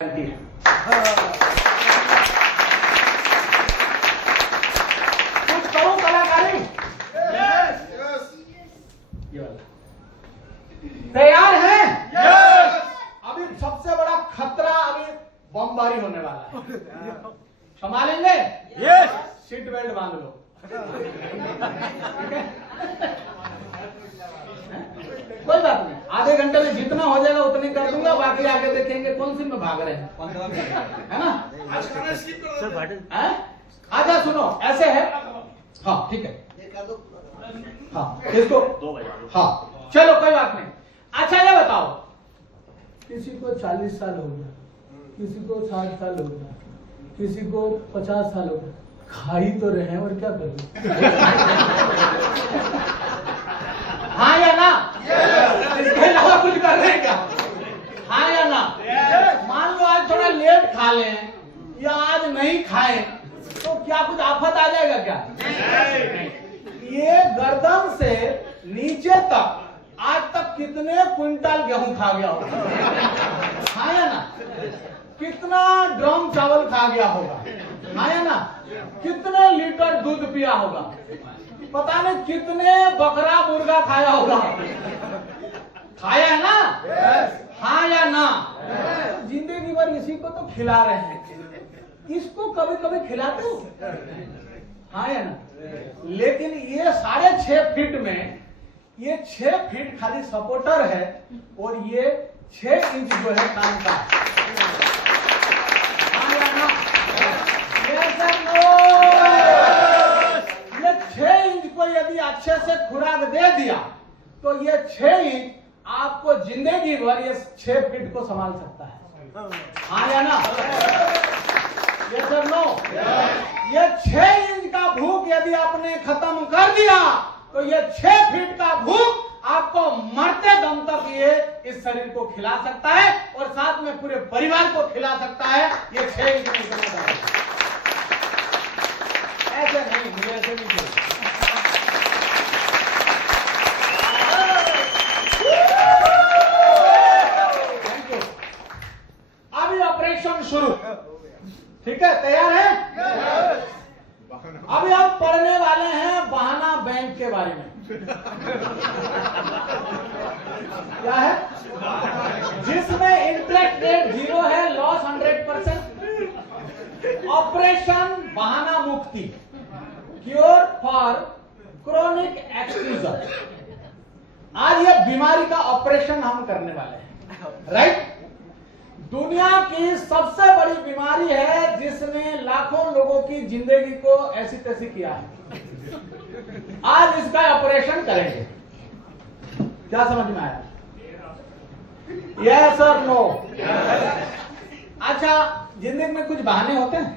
कुछ करो कलाकारी। तैयार हैं? अभी सबसे बड़ा खतरा अभी बमबारी होने वाला है। संभालेंगे? सीट बेल्ट बांध लो। कोई बात नहीं, आधे घंटे में जितना हो जाएगा उतनी कर दूंगा, बाकी आगे देखेंगे कौन सी में भाग रहे हैं, है ना? आजा सुनो, ऐसे है। हाँ ठीक है, हाँ इसको, हाँ चलो कोई बात नहीं। अच्छा ये बताओ, किसी को 40 साल हो गया, किसी को 60 साल हो गया, किसी को 50 साल हो गया, खा ही तो रहे हैं और क्या करें? हाँ या ना? इसके अलावा कुछ कर रहे हैं क्या? हाँ या ना? मान लो आज थोड़ा लेट खा लें या आज नहीं खाएं तो क्या कुछ आफत आ जाएगा क्या? ये गर्दन से नीचे तक आज तक कितने क्विंटल गेहूं खा गया होगा? हाँ या ना? कितना ड्रम चावल खा गया होगा? हाँ या ना? कितने लीटर दूध पिया होगा? पता नहीं कितने बकरा मुर्गा खाया होगा? खाया है ना? हाँ या ना? जिंदगी भर इसी को तो खिला रहे हैं, इसको कभी कभी खिलाते हो? हाँ या ना? लेकिन ये 6.5 फीट में ये 6 फीट खाली सपोर्टर है और ये 6 इंच जो है काम का। हाँ या ना? ये 6 इंच को यदि अच्छे से खुराक दे दिया तो ये 6 इंच आपको जिंदगी भर ये 6 फीट को संभाल सकता है। हाँ या ना? ये सर नो, ये 6 इंच का भूख यदि आपने खत्म कर दिया तो ये 6 फीट का भूख आपको मरते दम तक ये इस शरीर को खिला सकता है और साथ में पूरे परिवार को खिला सकता है। ये 6 इंच की क्षमता है। ऐसे नहीं, मुझे ऐसे नहीं चाहिए। अभी ऑपरेशन शुरू, ठीक है? तैयार है? अभी हम पढ़ने वाले हैं बहाना बैंक के बारे में। क्या है? जिसमें इंटरेस्ट रेट 0 है, लॉस 100%, ऑपरेशन बहाना मुक्ति, क्योर फॉर क्रोनिक एक्सक्यूजन। आज ये बीमारी का ऑपरेशन हम करने वाले हैं, राइट? दुनिया की सबसे बड़ी बीमारी है जिसने लाखों लोगों की जिंदगी को ऐसी तैसी किया है। आज इसका ऑपरेशन करेंगे। क्या समझ में आया? यस और नो? अच्छा, जिंदगी में कुछ बहाने होते हैं?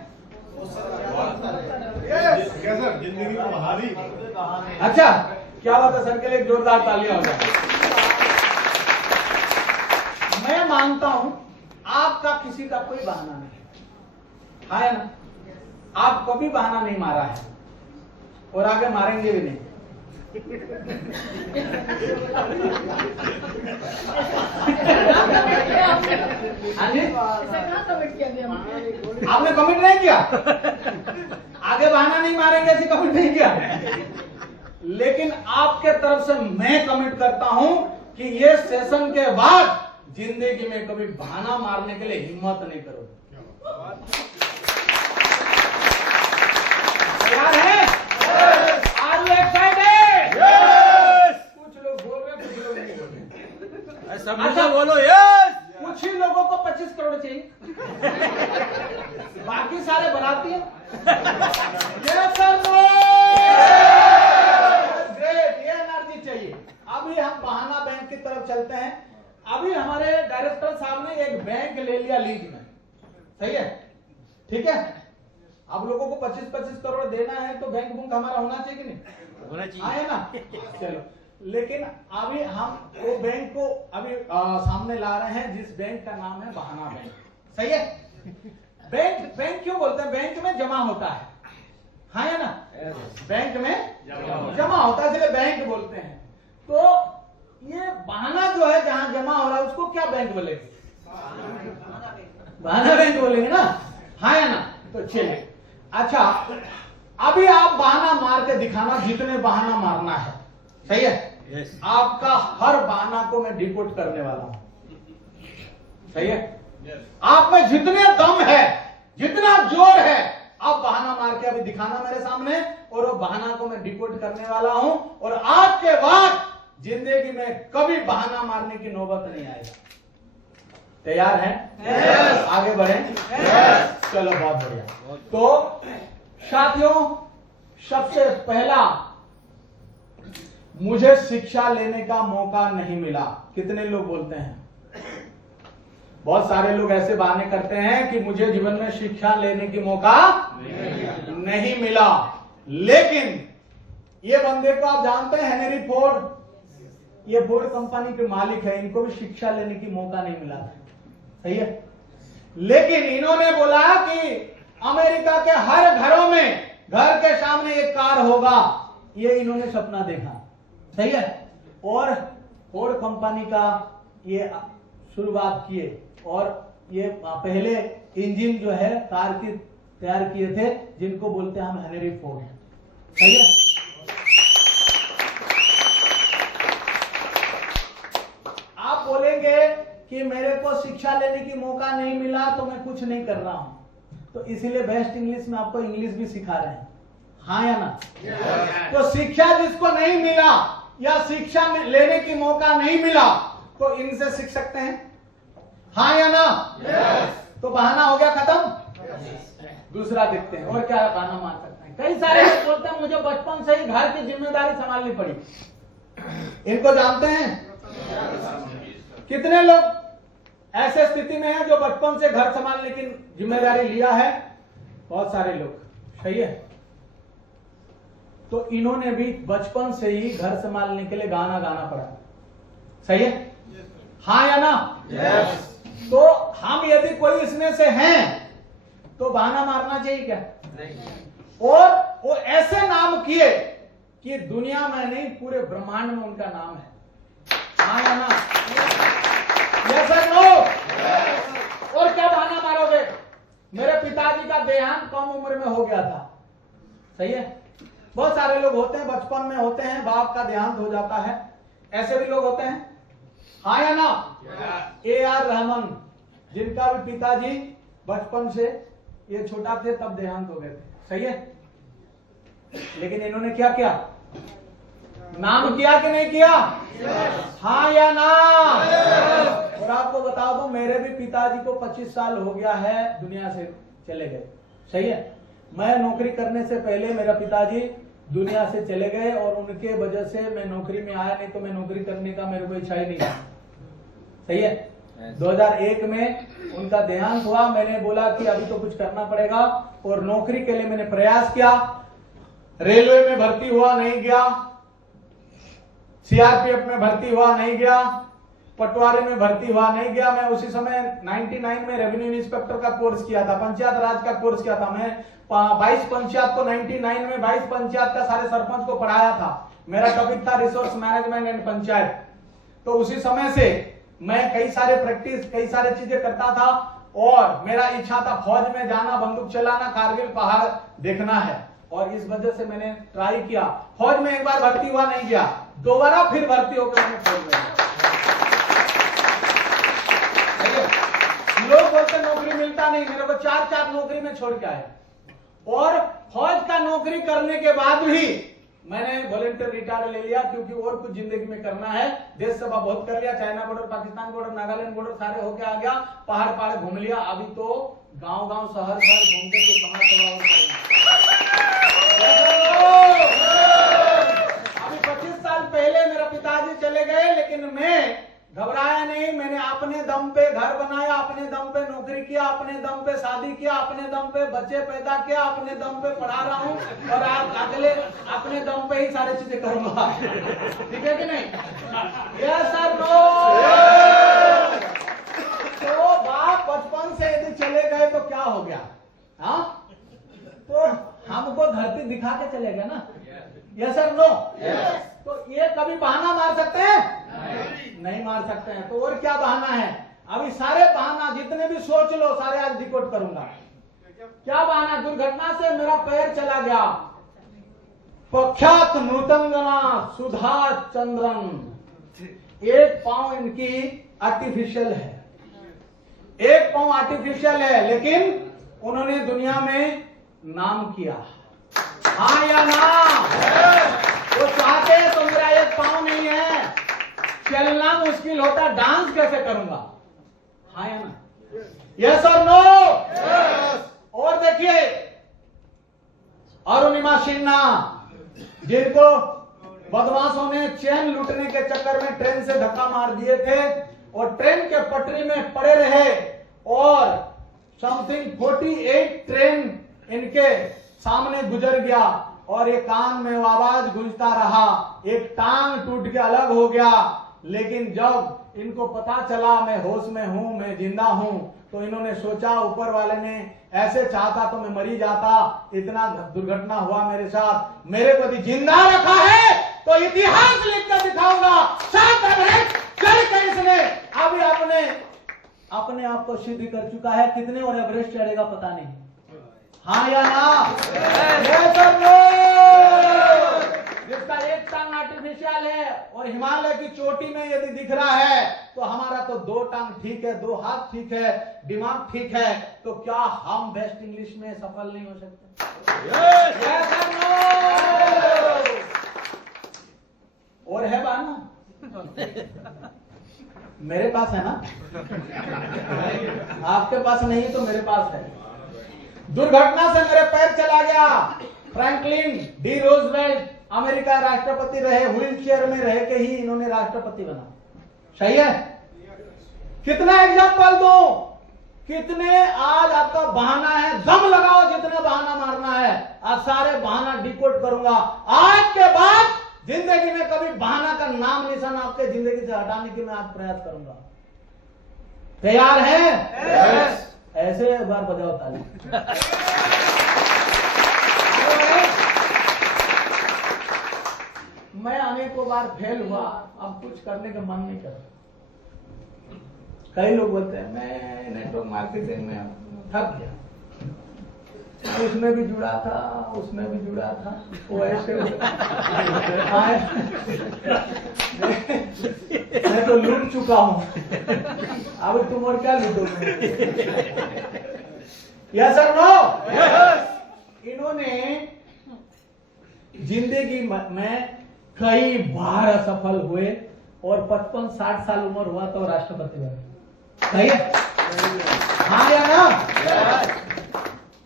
सर जिंदगी को बहाली। अच्छा, क्या बात है सर के लिए जोरदार तालियां हो जाए। मैं मानता हूं आपका किसी का कोई बहाना नहीं है ना? आप कभी बहाना नहीं मारा है और आगे मारेंगे भी नहीं। हाँ जी, आपने कमिट नहीं किया? आगे बहाना नहीं मारेंगे ऐसी कमिट नहीं किया। लेकिन आपके तरफ से मैं कमिट करता हूं कि ये सेशन के बाद जिंदगी में कभी बहाना मारने के लिए हिम्मत नहीं करो। तैयार है? Are you excited? कुछ लोग बोल रहे, कुछ लोग नहीं बोल रहे। सब अच्छा बोलो यस। कुछ ही लोगों को 25 करोड़ चाहिए, बाकी सारे बनाती हैं। Yes sir, no? ग्रेट, ये एनर्जी चाहिए। अभी हम बहाना बैंक की तरफ चलते हैं। अभी हमारे डायरेक्टर साहब ने एक बैंक ले लिया लीज में, सही है? ठीक है? अब लोगों को 25-25 करोड़ देना है तो बैंक बुक हमारा होना चाहिए कि नहीं? होना चाहिए। आए ना? चलो, लेकिन अभी हम वो बैंक को अभी सामने ला रहे हैं जिस बैंक का नाम है बहाना बैंक, सही है? बैंक क्यों बोलते हैं? बैंक में जमा होता है, हाँ या ना? बैंक में जमा होता है, इसलिए बैंक बोलते हैं। तो ये बहाना जो है जहां जमा हो रहा है उसको क्या बैंक बोलेंगे? बहाना नहीं बोलेंगे ना, हाँ या ना? तो चलिए, अच्छा अभी आप बहाना मार के दिखाना, जितने बहाना मारना है, सही है? यस। आपका हर बहाना को मैं डिकोड करने वाला हूं, सही है? आप में जितने दम है, जितना जोर है, आप बहाना मार के अभी दिखाना मेरे सामने, और वो बहाना को मैं डिकोड करने वाला हूं, और आज के बाद जिंदगी में कभी बहाना मारने की नौबत नहीं आएगा। तैयार हैं? Yes. आगे बढ़ें? Yes. चलो, बहुत बढ़िया। तो साथियों, सबसे पहला, मुझे शिक्षा लेने का मौका नहीं मिला। कितने लोग बोलते हैं? बहुत सारे लोग ऐसे बहाने करते हैं कि मुझे जीवन में शिक्षा लेने की मौका नहीं मिला। लेकिन ये बंदे को आप जानते हैं, हेनरी फोर्ड, ये फोर्ड कंपनी के मालिक है, इनको भी शिक्षा लेने की मौका नहीं मिला, सही है? लेकिन इन्होंने बोला कि अमेरिका के हर घरों में, घर के सामने एक कार होगा, ये इन्होंने सपना देखा, सही है? और फोर्ड कंपनी का ये शुरुआत किए, और ये पहले इंजन जो है कार की तैयार किए थे, जिनको बोलते हैं हम हेनरी फोर्ड, सही है? आप बोलेंगे कि मेरे को शिक्षा लेने की मौका नहीं मिला तो मैं कुछ नहीं कर रहा हूं, तो इसीलिए बेस्ट इंग्लिश में आपको इंग्लिश भी सिखा रहे हैं, हाँ या ना? Yes. तो शिक्षा जिसको नहीं मिला या शिक्षा लेने की मौका नहीं मिला, तो इनसे सीख सकते हैं, हाँ या ना? Yes. तो बहाना हो गया खत्म। दूसरा देखते हैं, और क्या बहाना मार सकते हैं? कई सारे लोग बोलते हैं मुझे बचपन से ही घर की जिम्मेदारी संभालनी पड़ी। इनको जानते हैं? कितने लोग ऐसे स्थिति में हैं जो बचपन से घर संभालने की जिम्मेदारी लिया है? बहुत सारे लोग, सही है? तो इन्होंने भी बचपन से ही घर संभालने के लिए गाना गाना पड़ा, सही है? हाँ या ना? Yes. तो हम यदि कोई इसमें से हैं तो बहाना मारना चाहिए क्या? और वो ऐसे नाम किए कि दुनिया में नहीं, पूरे ब्रह्मांड में उनका नाम है, हाँ या ना? यस और नो? और क्या बहाना मारोगे? मेरे पिताजी का देहांत कम उम्र में हो गया था, सही है? बहुत सारे लोग होते हैं, बचपन में होते हैं, बाप का देहांत हो जाता है, ऐसे भी लोग होते हैं, हाँ या ना? A.R. रहमान, जिनका भी पिताजी बचपन से, ये छोटा थे तब देहांत हो गए थे, सही है? लेकिन इन्होंने क्या किया? नाम किया कि नहीं किया? हाँ या ना? और आपको बता दो, मेरे भी पिताजी को 25 साल हो गया है दुनिया से चले गए, सही है? मैं नौकरी करने से पहले मेरा पिताजी दुनिया से चले गए, और उनके वजह से मैं नौकरी में आया, नहीं तो मैं नौकरी करने का मेरे को इच्छा ही नहीं था, सही है? 2001 में उनका देहांत हुआ। मैंने बोला कि अभी तो कुछ करना पड़ेगा, और नौकरी के लिए मैंने प्रयास किया। रेलवे में भर्ती हुआ, नहीं गया। सीआरपीएफ में भर्ती हुआ, नहीं गया। पटवारी में भर्ती हुआ, नहीं गया। मैं उसी समय 99 में रेवेन्यू इंस्पेक्टर का कोर्स किया था, पंचायत राज का कोर्स किया था। मैं 22 पंचायत को 99 में 22 पंचायत का सारे सरपंच को पढ़ाया था। मेरा टॉपिक था रिसोर्स मैनेजमेंट एंड पंचायत। तो उसी समय से मैं कई सारे प्रैक्टिस, कई सारे चीजें करता था, और मेरा इच्छा था फौज में जाना, बंदूक चलाना, कारगिल पहाड़ देखना है। और इस वजह से मैंने ट्राई किया। फौज में एक बार भर्ती हुआ, नहीं गया। दोबारा फिर भर्ती होकर मैंने फौज में गया। लोग बोलते नौकरी मिलता नहीं, मेरे को 4 नौकरी में छोड़ के आए। और फौज का नौकरी करने के बाद भी मैंने वॉलंटियर रिटायर ले लिया, क्योंकि और कुछ जिंदगी में करना है। देश सभा बहुत कर लिया, China border, Pakistan border, Nagaland border सारे होके आ गया, पहाड़ घूम लिया। अभी तो गांव शहर घूम के तो समाज अभी 25 साल पहले मेरा पिताजी चले गए, लेकिन मैं घबराया नहीं। मैंने अपने दम पे घर बनाया, अपने दम पे नौकरी किया, अपने दम पे शादी किया, अपने दम पे बच्चे पैदा किया, अपने दम पे पढ़ा रहा हूँ, और आप अगले अपने दम पे ही सारी चीजें करूंगा। ठीक है कि नहीं? Yes sir, no? तो बाप बचपन से यदि चले गए तो क्या हो गया? हाँ, तो हमको धरती दिखा के चले गए ना। Yes sir, no? तो ये कभी बहाना मार सकते हैं? नहीं मार सकते हैं। तो और क्या बहाना है? अभी सारे बहाना जितने भी सोच लो, सारे आज डिकोड करूंगा। क्या बहाना? दुर्घटना से मेरा पैर चला गया। प्रख्यात नृतंगना सुधा चंद्रन, एक पांव इनकी आर्टिफिशियल है, एक पांव आर्टिफिशियल है, लेकिन उन्होंने दुनिया में नाम किया। हाँ या ना? वो चाहते हैं तो मेरा एक पांव नहीं है, चलना मुश्किल होता, डांस कैसे करूंगा? हाँ या ना? यस और नो? और देखिए अरुणिमा सिन्हा, जिनको बदमाशों ने चैन लूटने के चक्कर में ट्रेन से धक्का मार दिए थे और ट्रेन के पटरी में पड़े रहे और समथिंग 48 ट्रेन इनके सामने गुजर गया और एक कान में वो आवाज गूंजता रहा, एक टांग टूट के अलग हो गया। लेकिन जब इनको पता चला मैं होश में हूं, मैं जिंदा हूं, तो इन्होंने सोचा ऊपर वाले ने ऐसे चाहता तो मैं मरी जाता, इतना दुर्घटना हुआ मेरे साथ, मेरे को यदि जिंदा रखा है तो इतिहास लिखकर दिखाऊंगा। सात एवरेस्ट चढ़ के इसने अभी अपने आप को सिद्ध कर चुका है। कितने और एवरेस्ट चढ़ेगा पता नहीं। हाँ या ना? yes or no? जिसका एक टांग आर्टिफिशियल है और हिमालय की चोटी में यदि दिख रहा है तो हमारा तो 2 टांग ठीक है, 2 हाथ ठीक है, दिमाग ठीक है, तो क्या हम बेस्ट इंग्लिश में सफल नहीं हो सकते? yes or no? और है बहाना? मेरे पास है ना, आपके पास नहीं तो मेरे पास है। दुर्घटना से मेरे पैर चला गया। फ्रैंकलिन डी रोजवेल्ट अमेरिका राष्ट्रपति रहे, व्हील चेयर में रह के ही इन्होंने राष्ट्रपति बना। सही है? कितना एग्जाम्पल दो, कितने आज आपका बहाना है, दम लगाओ जितने बहाना मारना है, आज सारे बहाना डिकोड करूंगा। आज के बाद जिंदगी में कभी बहाना का नाम निशान आपके जिंदगी से हटाने की मैं आज प्रयास करूंगा। तैयार हैं? yes. ऐसे एक बार बजाओ ताली। मैं अनेकों बार फेल हुआ, अब कुछ करने का मन नहीं करता। कई लोग बोलते हैं मैं नेटवर्क मार्केटिंग में थक गया, उसमें भी जुड़ा था, उसमें भी जुड़ा था, वो ऐसे मैं तो लूट चुका हूं, अब तुम और क्या लूटोगे? यस और नो? इन्होंने जिंदगी में कई बार असफल हुए और 55-60 साल उम्र हुआ तो राष्ट्रपति बने। सही है? हाँ या ना?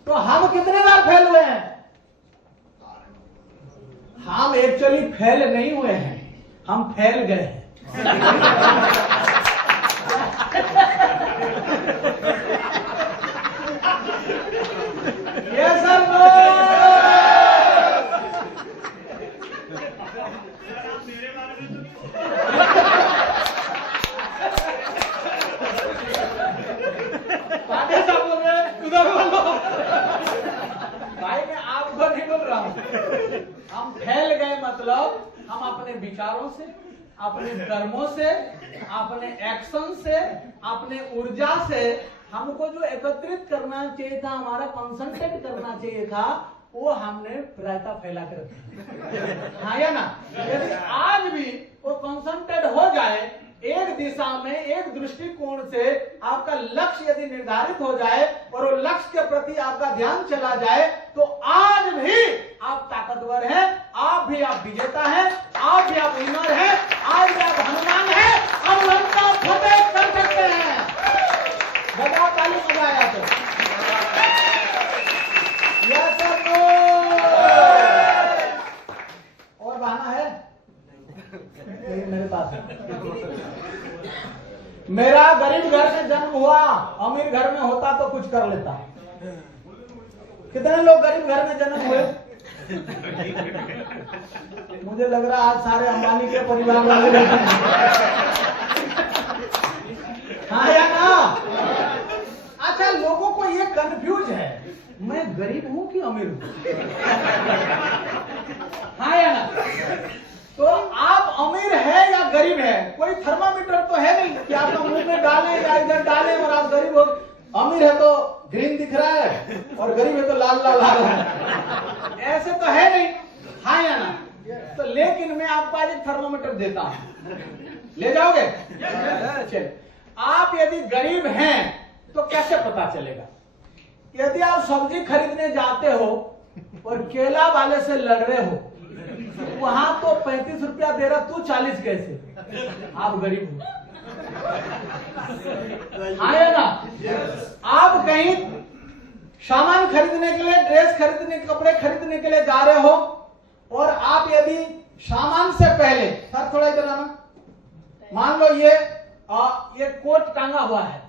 तो हम कितने बार फेल हुए हैं? हम एक्चुअली फेल नहीं हुए हैं, हम फैल गए हैं। Yes or no? पांडे साहब बोल रहे हैं, उधर बोलो। भाई मैं आपको नहीं बोल रहा हूं, हम फैल गए मतलब हम अपने विचारों से, अपने कर्मों से, अपने एक्शन से, अपने ऊर्जा से हमको जो एकत्रित करना चाहिए था, हमारा कंसंट्रेट करना चाहिए था, वो हमने प्रायता फैला कर रखा। हाँ या ना? यदि आज भी वो कंसंट्रेट हो जाए, एक दिशा में, एक दृष्टिकोण से आपका लक्ष्य यदि निर्धारित हो जाए और वो लक्ष्य के प्रति आपका ध्यान चला जाए, तो आज भी आप ताकतवर हैं, आप विजेता हैं, आप भी आप विनर हैं, आज भी आप हनुमान हैं, अब लंका फतेह कर सकते हैं। बजाओ ताली, मजा आया तो। यस और नो? और बहाना है? मेरे पास है। मेरा गरीब घर से जन्म हुआ, अमीर घर में होता तो कुछ कर लेता। कितने लोग गरीब घर में जन्म हुए? मुझे लग रहा आज सारे अंबानी के परिवार वाले। हाँ या ना? अच्छा, लोगों को ये कंफ्यूज है, मैं गरीब हूं कि अमीर हूं? हाँ या ना? तो आप अमीर है या गरीब है? कोई थर्मामीटर तो है नहीं कि आप मुंह में डालें या इधर डालें और आप गरीब हो। गरीब है तो लाल लाल लाल है। ऐसे तो है नहीं, हाँ या ना? तो लेकिन मैं आपको आज एक थर्मोमीटर देता हूं, ले जाओगे? चलिए, आप यदि गरीब हैं तो कैसे पता चलेगा? यदि आप सब्जी खरीदने जाते हो और केला वाले से लड़ रहे हो, वहां तो 35 रुपया दे रहा, तू 40 कैसे? आप गरीब हो, हाँ या ना? आप कहीं सामान खरीदने के लिए, ड्रेस खरीदने, कपड़े खरीदने के लिए जा रहे हो और आप यदि सामान से पहले, सर थोड़ा इधर आना, मान लो ये कोट टांगा हुआ है,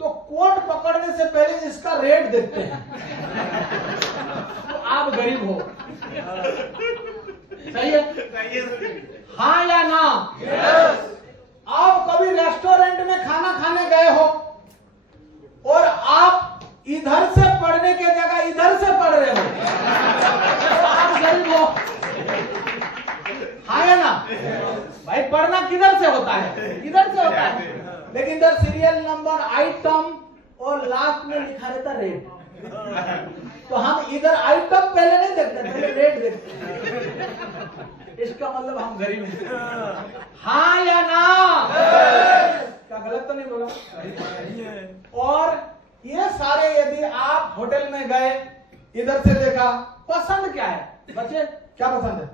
तो कोट पकड़ने से पहले इसका रेट देखते हैं, तो आप गरीब हो, सही है? हाँ या ना? आप कभी रेस्टोरेंट में खाना खाने गए हो और आप इधर से पढ़ने के जगह इधर से पढ़ रहे हो, तो आप गरीब हो, हाँ या ना? भाई पढ़ना किधर से होता है? इधर से होता है, लेकिन इधर सीरियल नंबर, आइटम और लास्ट में लिखा रहता रेट, तो हम इधर आइटम पहले नहीं देखते, पहले रेट देखते हैं। इसका मतलब हम गरीब हैं, हाँ या ना? क्या गलत तो नहीं बोला? और ये सारे यदि आप होटल में गए, इधर से देखा, पसंद क्या है बच्चे? क्या पसंद है?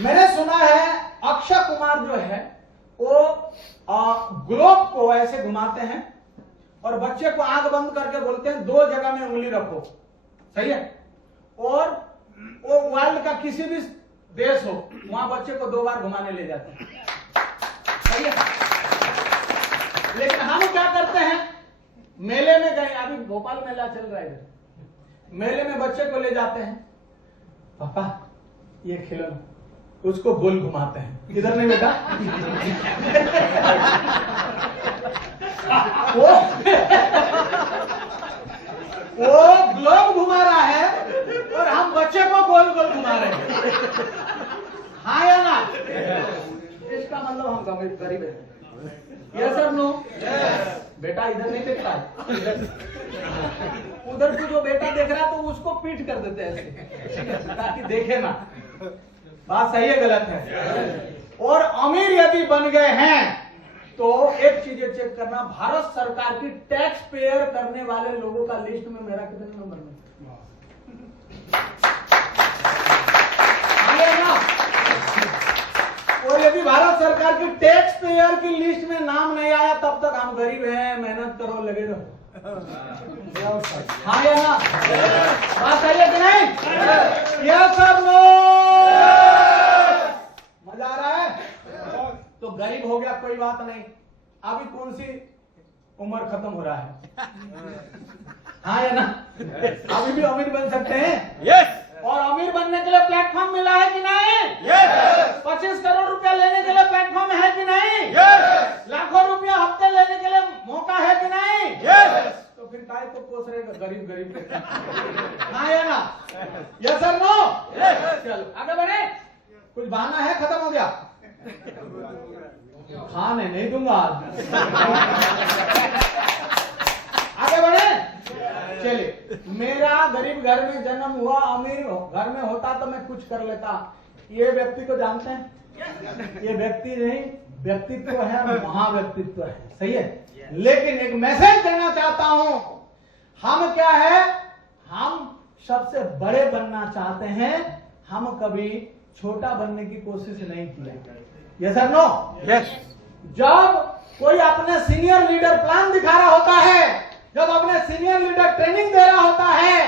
मैंने सुना है अक्षय कुमार जो है वो ग्लोब को ऐसे घुमाते हैं और बच्चे को आंख बंद करके बोलते हैं 2 जगह में उंगली रखो, सही है? और वो वर्ल्ड का किसी भी देश हो, वहां बच्चे को 2 बार घुमाने ले जाते हैं, सही है? लेकिन हम क्या करते हैं? मेले में गए, अभी भोपाल मेला चल रहा है, मेले में बच्चे को ले जाते हैं, पापा ये खिलौना, उसको गोल घुमाते हैं, इधर नहीं बेटा, वो ग्लोब घुमा रहा है और हम बच्चे को गोल गोल घुमा रहे हैं, हाँ या ना? इसका मतलब हम गरीब हैं। यस और नो? बेटा इधर नहीं देखता है, उधर को जो बेटा देख रहा है तो उसको पीट कर देते हैं ऐसे, ताकि देखे ना। बात सही है गलत है? और अमीर यदि बन गए हैं तो एक चीज चेक करना, भारत सरकार की टैक्स पेयर करने वाले लोगों का लिस्ट में मेरा कितने नंबर में? ना? और यदि भारत सरकार की टैक्स पेयर की लिस्ट में नाम नहीं आया तब तक हम गरीब हैं, मेहनत करो, लगे रहो, हाँ या ना? बात सही है कि नहीं? यस और नो? मजा आ रहा है? तो गरीब हो गया, कोई बात नहीं, अभी कौन सी उम्र खत्म हो रहा है, हाँ या ना? अभी भी अमीर बन सकते हैं, यस। और अमीर बनने के लिए प्लेटफॉर्म मिला है कि नहीं? यस। 25 करोड़ रुपया लेने के लिए प्लेटफॉर्म है कि नहीं? यस। लाखों रुपया हफ्ते लेने के लिए मौका है कि नहीं? यस। तो फिर काय तो पोस रहे गरीब गरीब के, हाँ या ना? यस और नो? चलो आगे बढ़े, कुछ बहाना है, खत्म हो गया? खाने नहीं दूंगा आज। आगे बढ़े, चलिए। मेरा गरीब घर में जन्म हुआ, अमीर घर में होता तो मैं कुछ कर लेता। ये व्यक्ति को जानते हैं? ये व्यक्ति नहीं, व्यक्तित्व है, महाव्यक्तित्व है, सही है? लेकिन एक मैसेज देना चाहता हूं, हम क्या है, हम सबसे बड़े बनना चाहते हैं, हम कभी छोटा बनने की कोशिश नहीं किया। यस और नो? यस। जब कोई अपने सीनियर लीडर प्लान दिखा रहा होता है, जब अपने सीनियर लीडर ट्रेनिंग दे रहा होता है,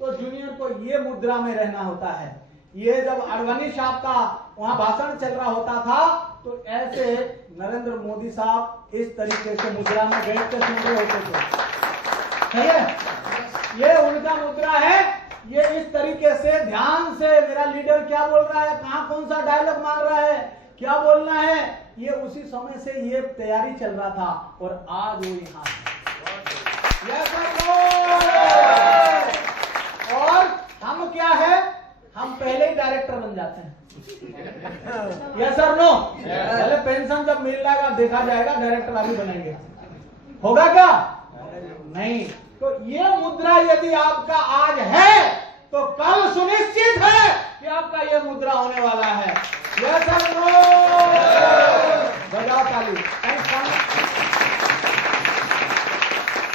तो जूनियर को ये मुद्रा में रहना होता है। ये जब अडवाणी साहब का वहां भाषण चल रहा होता था, तो ऐसे नरेंद्र मोदी साहब इस तरीके से मुद्रा में बैठ के सुन रहे होते थे, सही है? ये उनका मुद्रा है। ये इस तरीके से ध्यान से मेरा लीडर क्या बोल रहा है, कहां कौन सा डायलॉग मार रहा है, क्या बोलना है, ये उसी समय से ये तैयारी चल रहा था, और आज वो यहाँ है। और हम क्या है, हम पहले ही डायरेक्टर बन जाते हैं। यस और नो? पहले पेंशन जब मिल जाएगा देखा जाएगा, डायरेक्टर अभी बनेंगे, होगा क्या? नहीं, तो ये मुद्रा यदि आपका आज है तो कल सुनिश्चित है कि आपका ये मुद्रा होने वाला है। यस और नो? बजाओ ताली।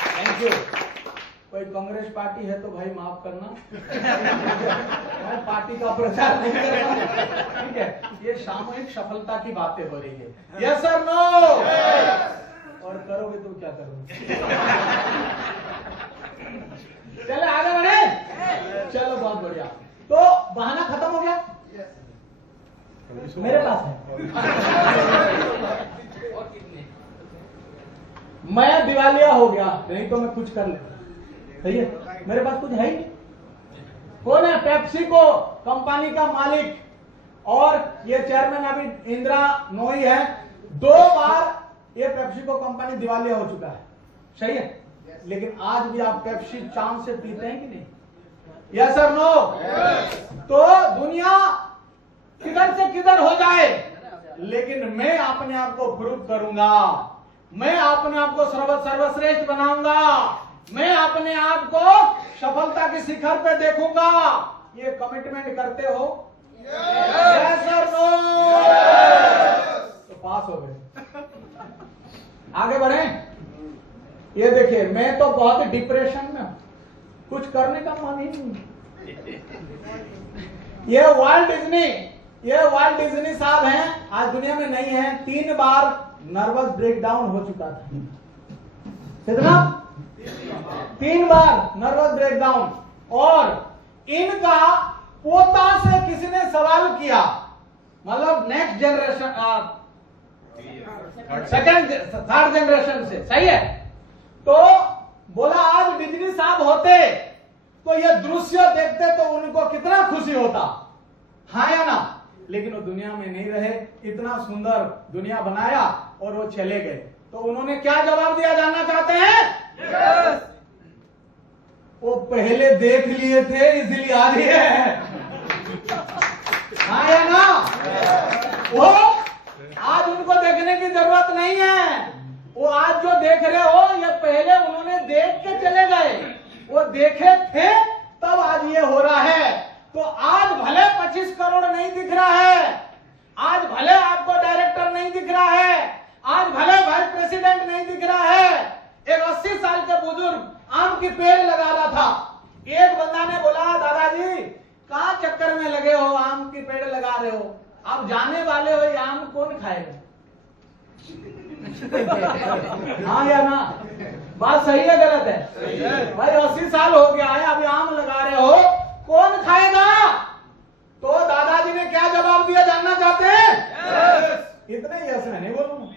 Thank you. कोई कांग्रेस पार्टी है तो भाई माफ करना, मैं पार्टी का प्रचार नहीं कर रहा, ठीक है? ये सामूहिक सफलता की बातें हो रही है। यस और नो? और करोगे तो क्या करोगे? चले आगे बढ़े। चलो बहुत बढ़िया। तो बहाना खत्म हो गया, मेरे पास है। मैं दिवालिया हो गया, नहीं तो मैं कुछ कर लेता, सही है? मेरे पास कुछ है ही नहीं। कौन है? पेप्सी को कंपनी का मालिक और ये चेयरमैन अभी इंदिरा नोई है। 2 बार ये पेप्सी को कंपनी दिवालिया हो चुका है, सही है? लेकिन आज भी आप पेप्सी चांद से पीते हैं कि नहीं? यस और नो? तो दुनिया किधर से किधर हो जाए, लेकिन मैं अपने आप को प्रूव करूंगा, मैं अपने आप को सर्वश्रेष्ठ बनाऊंगा, मैं अपने आप को सफलता की शिखर पे देखूंगा। ये कमिटमेंट करते हो? यस और नो? तो पास हो गए। आगे बढ़े। ये देखिए, मैं तो बहुत डिप्रेशन में हूं, कुछ करने का मन ही नहीं। ये वाल्ट डिज्नी साहब हैं, आज दुनिया में नहीं है। 3 बार नर्वस ब्रेकडाउन हो चुका था। कितना? 3 बार नर्वस ब्रेकडाउन। और इनका पोता से किसी ने सवाल किया, मतलब नेक्स्ट जनरेशन, थर्ड जनरेशन से, सही है? तो बोला आज डिज्नी साहब होते तो ये दृश्य देखते तो उनको कितना खुशी होता, हाँ या ना? लेकिन वो दुनिया में नहीं रहे, इतना सुंदर दुनिया बनाया और वो चले गए। तो उन्होंने क्या जवाब दिया, जानना चाहते हैं? वो पहले देख लिए थे इसलिए आ रही है, हाँ या ना? वो आज उनको देखने की जरूरत नहीं है। वो आज जो देख रहे हो, ये पहले उन्होंने देख के चले गए, वो देखे थे तब आज ये हो रहा है। तो आज भले 25 करोड़ नहीं दिख रहा है, आज भले आपको डायरेक्टर नहीं दिख रहा है, आज भले वाइस प्रेसिडेंट नहीं दिख रहा है। एक 80 साल के बुजुर्ग आम की पेड़ लगा रहा था। एक बंदा ने बोला, दादाजी कहां चक्कर में लगे हो, आम की पेड़ लगा रहे हो, आप जाने वाले हो, ये आम कौन खाएगा? हाँ या ना? बात सही है गलत है? भाई 80 साल हो गया है, अभी आम लगा रहे हो, कौन खाएगा? तो दादाजी ने क्या जवाब दिया, जानना चाहते हैं? इतने यस मैं नहीं बोलूंगा।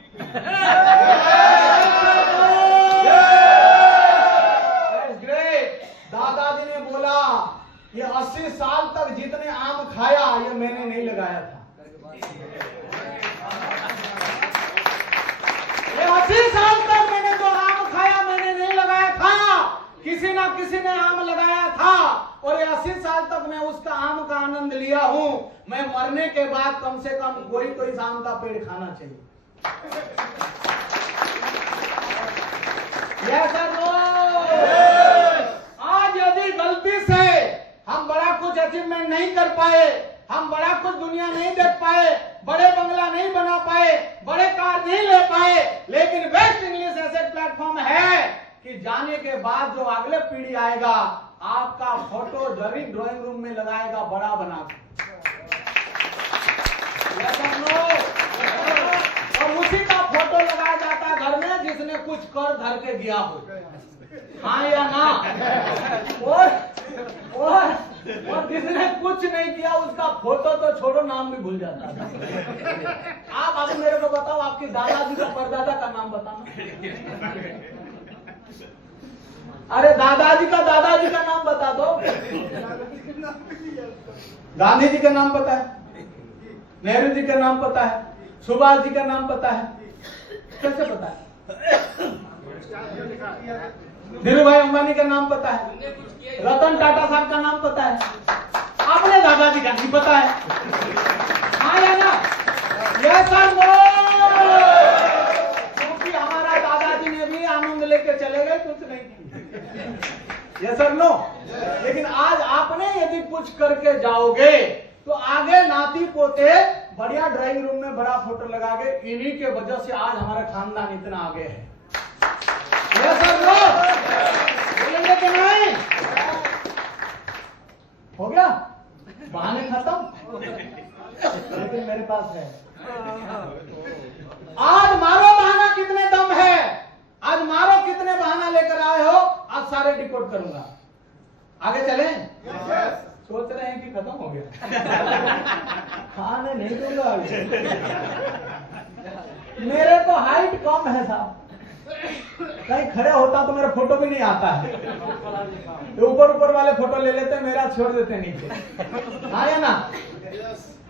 ग्रेट। दादाजी ने बोला ये 80 साल तक जितने आम खाया ये मैंने नहीं लगाया था। ये 80 साल तक मैंने जो आम खाया मैंने नहीं लगाया था, किसी ना किसी ने आम लगाया था। और ये 80 साल तक मैं उसका आम का आनंद लिया हूं। मैं मरने के बाद कम से कम कोई तो इस आम का पेड़ खाना चाहिए। यस और नो? आज यदि गलती से हम बड़ा कुछ अचीवमेंट नहीं कर पाए, हम बड़ा कुछ दुनिया नहीं देख पाए, बड़े बंगला नहीं बना पाए, बड़े कार नहीं ले पाए, लेकिन वेस्ट इंग्लिश ऐसे प्लेटफॉर्म है कि जाने के बाद जो अगले पीढ़ी आएगा आपका फोटो जरूर ड्राइंग रूम में लगाएगा, बड़ा बना के। और उसी का फोटो लगाया जाता है घर में जिसने कुछ कर धर के गया हो, हाँ या ना? और जिसने कुछ नहीं किया उसका फोटो तो छोड़ो, नाम भी भूल जाता है। आप अभी मेरे को बताओ, आपके दादाजी का परदादा का नाम बताना। अरे दादाजी का नाम बता दो। गांधी जी का नाम पता है, नेहरू जी का नाम पता है, सुभाष जी का नाम पता है, कैसे पता है? धीरू भाई अंबानी का नाम पता है, रतन टाटा साहब का नाम पता है, अपने दादाजी का नहीं पता है, हाँ या ना? यस और नो? क्योंकि हमारा दादाजी ने भी आनंद लेके चले गए, कुछ नहीं किया। यस और नो? लेकिन आज आपने यदि कुछ करके जाओगे तो आगे नाती पोते बढ़िया ड्राइंग रूम में बड़ा फोटो लगा के, इन्हीं के वजह से आज हमारा खानदान इतना आगे है। यस और नो? बोलेंगे कि नहीं? हो गया? बहाने खत्म? लेकिन मेरे पास है। आज मारो बहाना कितने दम है, आज मारो कितने बहाना लेकर आए हो, आज सारे डिकोड करूंगा। आगे चलें? सोच रहे हैं कि खत्म हो गया। खाने नहीं दूंगा अभी। मेरे को हाइट कम है साहब, कहीं खड़े होता तो मेरा फोटो भी नहीं आता है। ऊपर ऊपर वाले फोटो ले लेते, मेरा छोड़ देते नीचे। हाँ या ना?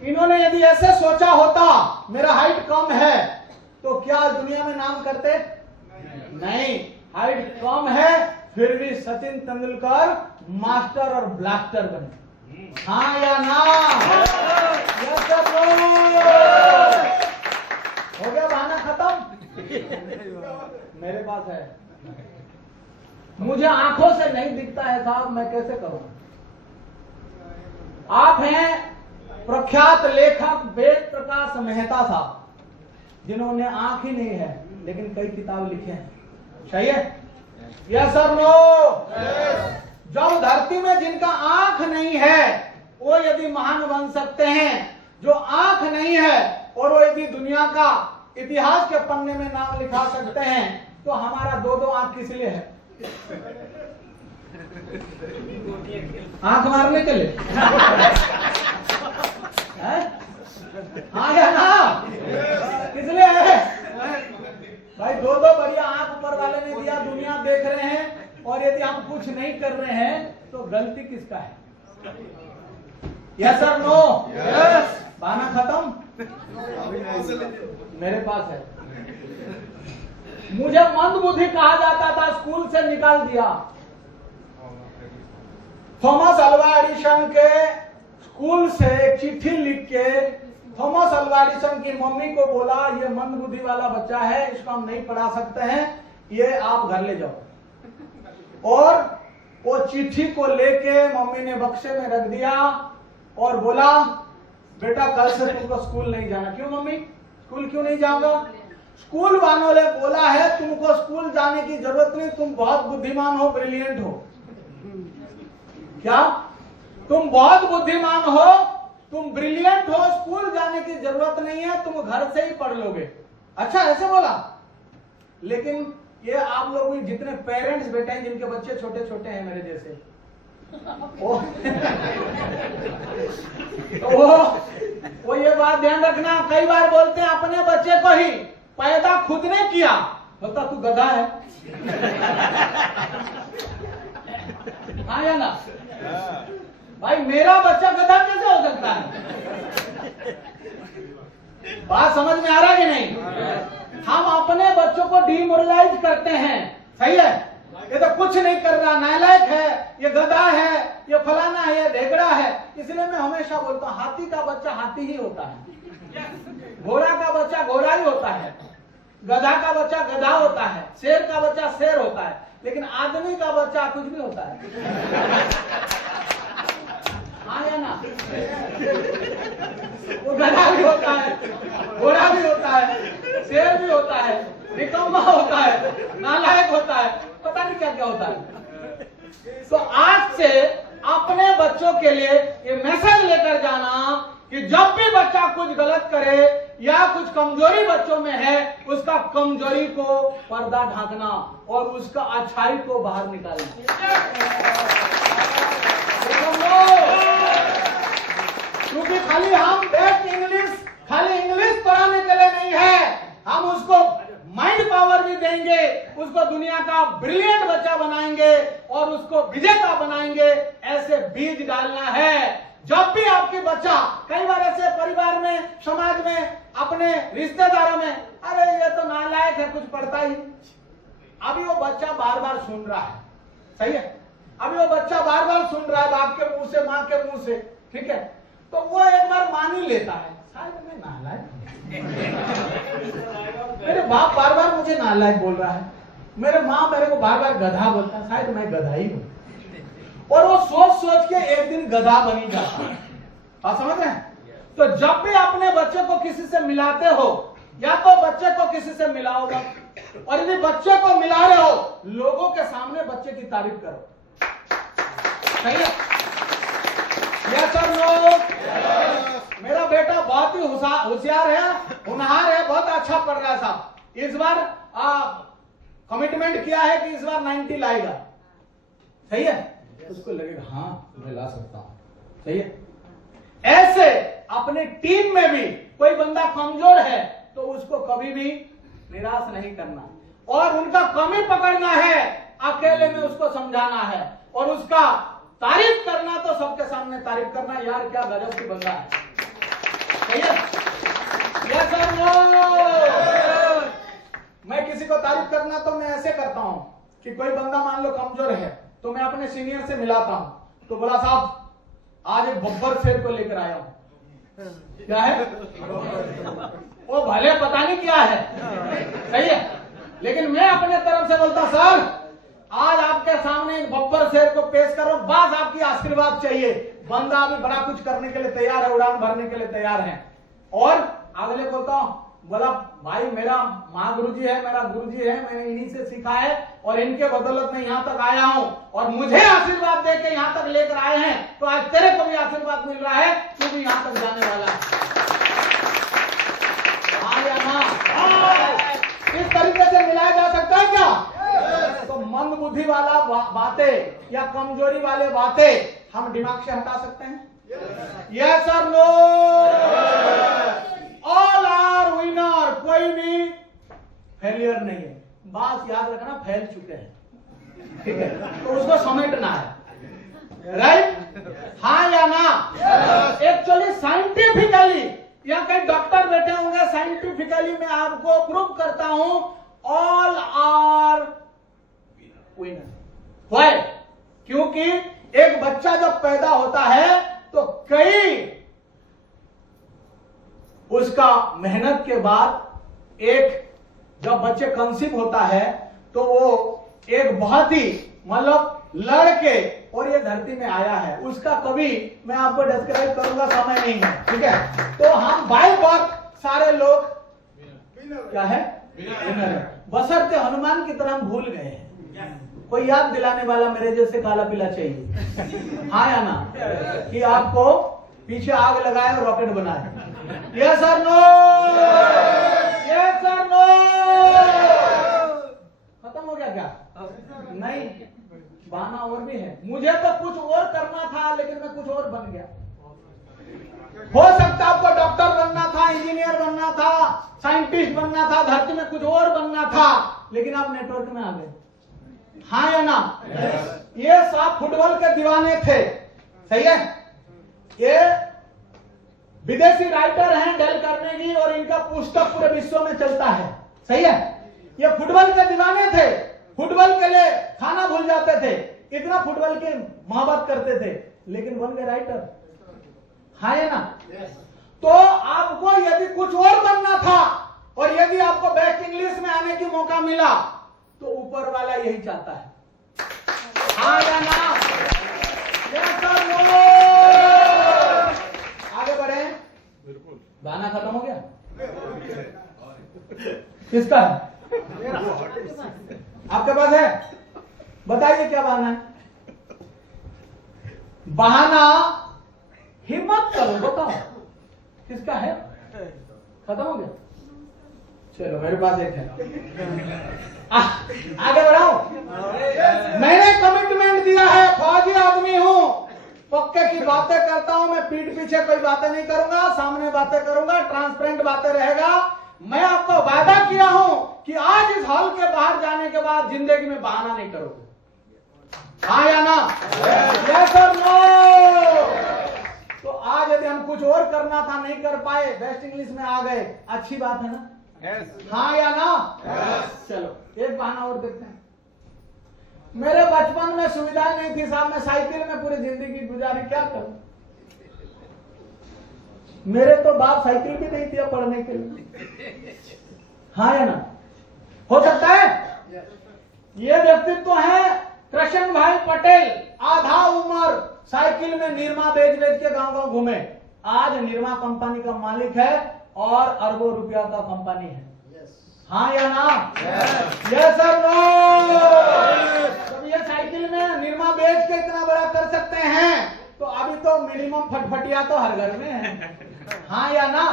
इन्होंने यदि ऐसे सोचा होता मेरा हाइट कम है तो क्या दुनिया में नाम करते? नहीं। हाइट कम है फिर भी सचिन तेंदुलकर मास्टर और ब्लास्टर बने। हाँ या ना? यस और नो? हो गया बहाना खत्म? मेरे पास है। मुझे आंखों से नहीं दिखता है साहब, मैं कैसे करूं? आप हैं प्रख्यात लेखक वेद प्रकाश मेहता साहब, जिन्होंने आंख ही नहीं है लेकिन कई किताब लिखे हैं। सही है? यस और नो? जब धरती में जिनका आंख नहीं है वो यदि महान बन सकते हैं, जो आंख नहीं है और वो यदि दुनिया का इतिहास के पन्ने में नाम लिखा सकते हैं, तो हमारा दो दो आंख किस लिए है? आंख मारने के लिए? हाँ या ना? किस लिए है भाई? दो दो बढ़िया आंख ऊपर वाले ने दिया, दुनिया देख रहे हैं, और यदि हम कुछ नहीं कर रहे हैं तो गलती किसका है? यस और नो? यस। बहाना खत्म? मेरे पास है। मुझे मंदबुद्धि कहा जाता था, स्कूल से निकाल दिया। थॉमस अल्वा एडिसन के स्कूल से एक चिट्ठी लिख के थॉमस अल्वा एडिसन की मम्मी को बोला, ये मंदबुद्धि वाला बच्चा है, इसको हम नहीं पढ़ा सकते हैं, ये आप घर ले जाओ। और वो चिट्ठी को लेके मम्मी ने बक्से में रख दिया और बोला, बेटा कल से तुमको स्कूल नहीं जाना। क्यों मम्मी? स्कूल क्यों नहीं जाऊंगा? स्कूल वालों ने बोला है तुमको स्कूल जाने की जरूरत नहीं, तुम बहुत बुद्धिमान हो, ब्रिलियंट हो। क्या? तुम बहुत बुद्धिमान हो, तुम ब्रिलियंट हो, स्कूल जाने की जरूरत नहीं है, तुम घर से ही पढ़ लोगे। अच्छा ऐसे बोला? लेकिन ये आप लोग भी जितने पेरेंट्स बैठे हैं जिनके बच्चे छोटे छोटे हैं मेरे जैसे, वो ये बात ध्यान रखना, कई बार बोलते हैं अपने बच्चे को ही पैदा खुद ने किया, बोलता तू गधा है। हाँ या ना? भाई मेरा बच्चा गधा कैसे हो सकता है? बात समझ में आ रहा है कि नहीं? हम अपने बच्चों को डिमोरलाइज करते हैं। सही है? ये तो कुछ नहीं कर रहा, नालायक है, ये गधा है, ये फलाना है, ये ढेकड़ा है। इसलिए मैं हमेशा बोलता हूँ हाथी का बच्चा हाथी ही होता है, घोड़ा का बच्चा घोड़ा ही होता है, गधा का बच्चा गधा होता है, शेर का बच्चा शेर होता है, लेकिन आदमी का बच्चा कुछ भी होता है। हाँ या ना? वो गधा भी होता है, घोड़ा भी होता है, शेर भी होता है, निकम्मा होता है, नालायक होता है, पता नहीं क्या क्या होता है। तो आज से अपने बच्चों के लिए ये मैसेज लेकर जाना कि जब भी बच्चा कुछ गलत करे या कुछ कमजोरी बच्चों में है, उसका कमजोरी को पर्दा ढांकना और उसका अच्छाई को बाहर निकालना। क्योंकि खाली हम खाली इंग्लिश पढ़ाने के लिए नहीं है, हम उसको माइंड पावर भी देंगे, उसको दुनिया का ब्रिलियंट बच्चा बनाएंगे और उसको विजेता बनाएंगे। ऐसे बीज डालना है। जब भी आपकी बच्चा, कई बार ऐसे परिवार में, समाज में, अपने रिश्तेदारों में, अरे ये तो नालायक है, कुछ पढ़ता ही। अभी वो बच्चा बार बार सुन रहा है। सही है? अभी वो बच्चा बार बार सुन रहा है बाप के मुंह से, माँ के मुंह से, ठीक है? तो वो एक बार मान ही लेता है, शायद मैं नालायक हूं। मेरे बाप बार बार मुझे नालायक बोल रहा है, मेरे माँ मेरे को बार बार गधा बोलता है, शायद मैं गधा ही हूं। और वो सोच सोच के एक दिन गधा बनी जाता है। आप समझ रहे हैं? तो जब भी अपने बच्चे को किसी से मिलाते हो, या तो बच्चे को किसी से मिलाओ मत, और यदि बच्चे को मिला रहे हो, लोगों के सामने बच्चे की तारीफ करो। सही है? Yes sir no? मेरा बेटा बहुत ही होशियार है, होनहार है, बहुत अच्छा पढ़ रहा है साहब। इस बार कमिटमेंट किया है कि इस बार 90 लाएगा। सही है? उसको लगेगा हाँ मैं ला सकता हूं। सही है? ऐसे अपने टीम में भी कोई बंदा कमजोर है तो उसको कभी भी निराश नहीं करना, और उनका कमी पकड़ना है, अकेले में उसको समझाना है, और उसका तारीफ करना तो सबके सामने तारीफ करना, यार क्या गजब की बंदा है। सही है? Yes sir no? मैं किसी को तारीफ करना तो मैं ऐसे करता हूं कि कोई बंदा मान लो कमजोर है तो मैं अपने सीनियर से मिलाता हूं, तो बोला साहब आज एक बब्बर शेर को लेकर आया हूं। क्या है वो? भले पता नहीं क्या है। सही है? लेकिन मैं अपने तरफ से बोलता सर आज आपके सामने एक बब्बर शेर को पेश करो, बस आपकी आशीर्वाद चाहिए। बंदा अभी बड़ा कुछ करने के लिए तैयार है, उड़ान भरने के लिए तैयार है। और अगले बोलता हूं, बोला भाई मेरा माँ गुरुजी है, मेरा गुरुजी है, मैंने इन्हीं से सीखा है और इनके बदौलत में यहाँ तक आया हूँ, और मुझे आशीर्वाद दे के यहाँ तक लेकर आए हैं, तो आज तेरे को भी आशीर्वाद मिल रहा है, तू भी यहाँ तक जाने वाला है। हाँ या ना? इस तरीके से मिलाया जा सकता है क्या? तो मंद बुद्धि वाला बातें या कमजोरी वाले बातें हम दिमाग से हटा सकते हैं। यस और नो? ऑल आर विनर, कोई भी फेलियर नहीं है। बात याद रखना, फैल चुके हैं। ठीक है? तो उसको समेटना है। राइट? हाँ या ना? एक्चुअली साइंटिफिकली, या कई डॉक्टर बैठे होंगे, साइंटिफिकली मैं आपको प्रूव करता हूं, ऑल आर विनर। व्हाई? क्योंकि एक बच्चा जब पैदा होता है तो कई उसका मेहनत के बाद एक जब बच्चे कंसीव होता है तो वो एक बहुत ही मतलब लड़के और ये धरती में आया है, उसका कभी मैं आपको डिस्क्राइब करूंगा, समय नहीं है। ठीक है? तो हम बाय बर्थ सारे लोग क्या है? विनर है। बशर्ते हनुमान की तरह हम भूल गए हैं। कोई याद दिलाने वाला मेरे जैसे काला पीला चाहिए। हाँ या ना? कि आपको पीछे आग लगाए और रॉकेट बनाए। यस और नो? यस और नो? खत्म हो गया क्या? नहीं, बहाना और भी है। मुझे तो कुछ और करना था लेकिन मैं कुछ और बन गया। हो सकता आपको डॉक्टर बनना था, इंजीनियर बनना था, साइंटिस्ट बनना था, धरती में कुछ और बनना था, लेकिन आप नेटवर्क में आ गए। हाँ या ना? ये सब फुटबॉल के दीवाने थे। सही है? ये विदेशी राइटर हैं डेल कार्नेगी, और इनका पुस्तक पूरे विश्व में चलता है। सही है? ये फुटबॉल के दीवाने थे, फुटबॉल के लिए खाना भूल जाते थे, इतना फुटबॉल की मोहब्बत करते थे, लेकिन बन गए राइटर। हाँ या ना? तो आपको यदि कुछ और बनना था, और यदि आपको बेस्ट इंग्लिश में आने की मौका मिला, तो ऊपर वाला यही चाहता है। हाँ या ना? आगे बढ़े। गाना खत्म हो गया? किसका है? आपके पास है? बताइए क्या बहाना है? बहाना हिम्मत करो, बताओ किसका है? खत्म हो गया? चलो मेरे पास एक है। आगे बढ़ाओ। मैंने कमिटमेंट दिया है, फौजी आदमी हूं, पक्के की बातें करता हूं मैं, पीठ पीछे कोई बातें नहीं करूंगा, सामने बातें करूंगा, ट्रांसपेरेंट बातें रहेगा। मैं आपको वादा किया हूं कि आज इस हॉल के बाहर जाने के बाद जिंदगी में बहाना नहीं करोगे। हाँ या ना? यस और नो? तो आज यदि हम कुछ और करना था नहीं कर पाए, बेस्ट इंग्लिश में आ गए, अच्छी बात है ना? हाँ या ना? चलो एक बहाना और देखते हैं। मेरे बचपन में सुविधाएं नहीं थी साहब, मैं साइकिल में पूरी जिंदगी गुजारी, क्या करूं? मेरे तो बाप साइकिल भी नहीं थी पढ़ने के लिए। हाँ या ना? हो सकता है? ये व्यक्तित्व है कृष्ण भाई पटेल, आधा उम्र साइकिल में निरमा बेच बेच के गांव गांव घूमे, आज निरमा कंपनी का मालिक है और अरबों रुपया का कंपनी है। हाँ या ना? यस और नो? जब ये साइकिल में निरमा बेच के इतना बड़ा कर सकते हैं तो अभी तो मिनिमम फटफटिया तो हर घर में है। हाँ या ना?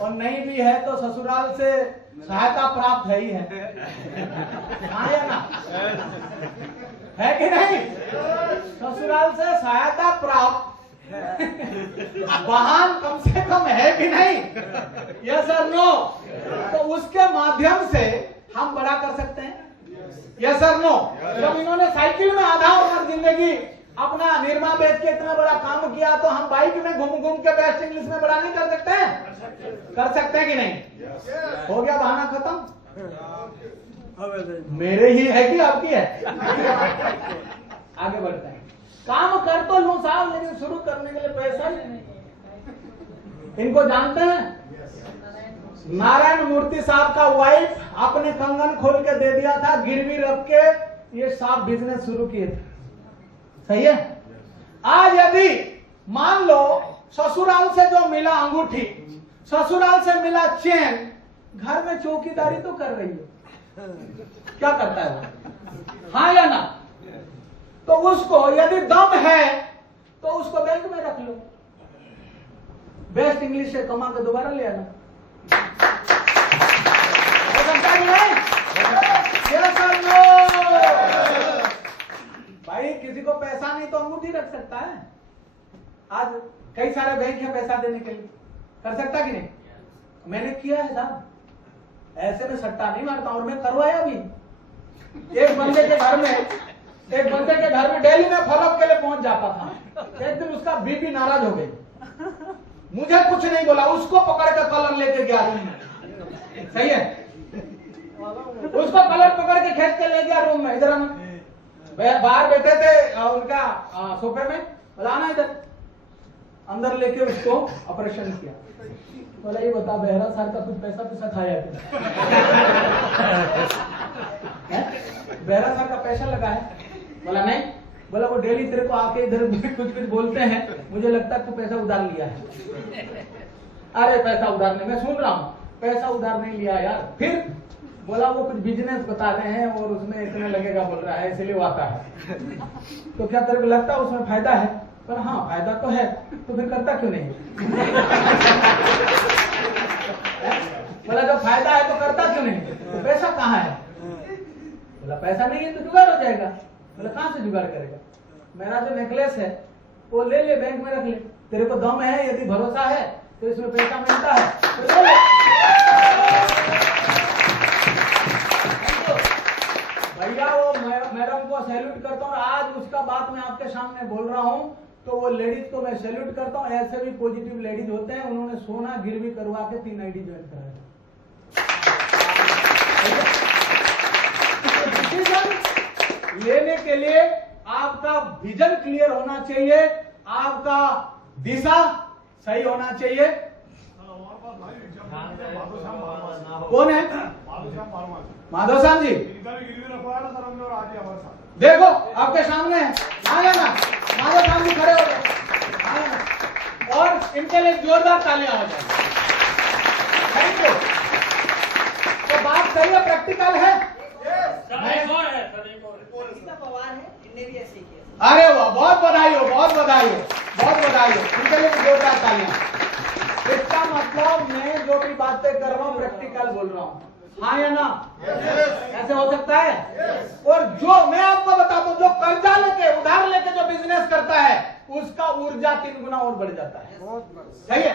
और नहीं भी है तो ससुराल से सहायता प्राप्त है ही है। हाँ या ना? है कि नहीं? ससुराल से सहायता प्राप्त वाहन कम से कम है कि नहीं? यस और नो? तो उसके माध्यम से हम बड़ा कर सकते हैं। यस और नो? जब इन्होंने साइकिल में आधा उम्र जिंदगी अपना निरमा बेच के इतना बड़ा काम किया तो हम बाइक में घूम घूम के बेस्ट इंग्लिश में बड़ा नहीं कर सकते हैं? कर सकते हैं कि नहीं? हो गया बहाना खत्म? मेरे ही है कि आपकी है? आगे बढ़ते हैं। काम कर तो लूं साहब, लेकिन शुरू करने के लिए पैसा ही नहीं। इनको जानते हैं? नारायण मूर्ति साहब का वाइफ अपने कंगन खोल के दे दिया था, गिरवी रख के ये साहब बिजनेस शुरू किए थे। सही है? आज यदि मान लो ससुराल से जो मिला अंगूठी, ससुराल से मिला चेन, घर में चौकीदारी तो कर रही है, क्या करता है वो? हाँ या ना? तो उसको यदि दम है तो उसको बैंक में रख लो, बेस्ट इंग्लिश से कमा के दोबारा ले आना। भाई किसी को पैसा नहीं तो अंगूठी रख सकता है। आज कई सारे बैंक है पैसा देने के लिए, कर सकता कि नहीं? मैंने किया है साहब, ऐसे में सट्टा नहीं मारता और मैं करवाया भी। एक बंदे के घर में डेली में फॉलोअप के लिए पहुंच जाता था। एक दिन उसका बीपी नाराज हो गई, मुझे कुछ नहीं बोला, उसको पकड़ कर कलर लेके गया रूम में। सही है? उसको कलर पकड़ के खींच के ले गया रूम में। इधर आना, बाहर बैठे थे उनका सोफे में, बोला आना इधर। अंदर लेके उसको ऑपरेशन किया। बोला ये बता बेहरा साहब का कुछ पैसा खाया क्या? बेहरा साहब का पैसा लगा है? बोला नहीं। बोला वो डेली तेरे को आके इधर कुछ बोलते हैं, मुझे लगता है तू पैसा उधार लिया है। अरे पैसा उधार नहीं, मैं सुन रहा हूँ, पैसा उधार नहीं लिया यार। फिर बोला वो कुछ बिजनेस बता रहे हैं और उसमें इतने लगेगा बोल रहा है, इसलिए वो आता है। तो क्या तेरे को लगता है उसमें फायदा है? पर हाँ फायदा तो है, तो फिर करता क्यों नहीं? बोला जब फायदा है तो करता क्यों नहीं? तो पैसा कहाँ है? बोला पैसा नहीं है तो जुगाड़ हो जाएगा। बोला कहाँ से जुगाड़ करेगा? मेरा जो नेकलेस है वो ले ले, बैंक में रख ले, तेरे को दम है, यदि भरोसा है तो इसमें पैसा मिलता है तो ले ले। भैया वो मैडम को सैल्यूट करता हूँ, आज उसका बात मैं आपके सामने बोल रहा हूँ तो वो लेडीज को मैं सैल्यूट करता हूँ। ऐसे भी पॉजिटिव लेडीज होते हैं, उन्होंने सोना गिरवी करवा के 3 आईडी ज्वाइन कराया। लेने के लिए आपका विजन क्लियर होना चाहिए, आपका दिशा सही होना चाहिए। कौन है? माधव श्याम जी। देखो आपके सामने है, आया ना? माधव श्याम जी खड़े हो गए और इनके लिए जोरदार तालियां हो जाए। Thank you. तो बात सही है, प्रैक्टिकल है। अरे वाह, बहुत बधाई हो, बहुत बधाई हो, बहुत बधाई हो। इनके लिए जोरदार तालियां। इसका मतलब मैं जो भी बातें कर रहा हूँ प्रैक्टिकल बोल रहा हूँ। हाँ या ना? ऐसे हो सकता है? और जो मैं आपको बताता हूँ, जो कर्जा लेके उधार लेके जो बिजनेस करता है उसका ऊर्जा 3 गुना और बढ़ जाता है। सही है?